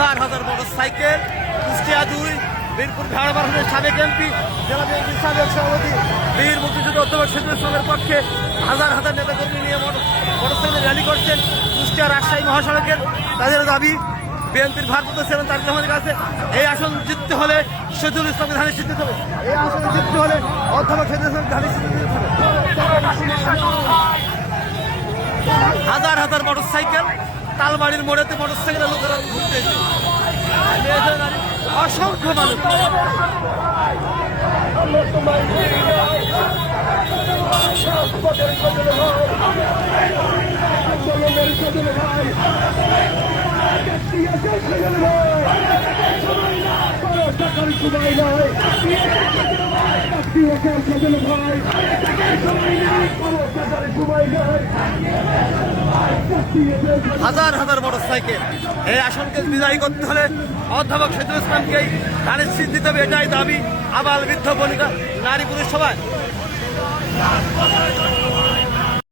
হাজার হাজার motor cycle Kushtia 2 Birpur ভাড়াবাড়ানের সাবেক এমপি জেলা বিএনপির সাবেক সভাপতি বীর মুক্তিযুদ্ধ অধ্যাপক শহীদুল ইসলামের পক্ষে হাজার হাজার নেতাকর্মী নিয়ে মোটরসাইকেল র্যালি করছেন কুষ্টিয়া রাজশাহী মহাসড়কের। তাদের দাবি বিএনপির ভারপ্রাপ্ত চেয়ারম্যান তারেক রহমানের কাছে এই আসন জিততে হলে শহীদুল ইসলামের ধানের শীত দিতে হবে, এই আসন জিততে হলে অধ্যাপক শহীদুল ইসলামের ধানের শীত দিতে হবে। হাজার হাজার মোটরসাইকেল তালবাড়ির মোড়েতে মোটরসাইকেলের লোকেরা ঘুরতে অসংখ্য মানুষ। হাজার হাজার মোটরসাইকেল এই আসনকে বিজয়ী করতে হলে অধ্যাপক শহীদুল ইসলামকেই ধানের শীত দিতে হবে, এটাই দাবি আবাল বৃদ্ধ বনিতা নারী পুরুষ সবাই।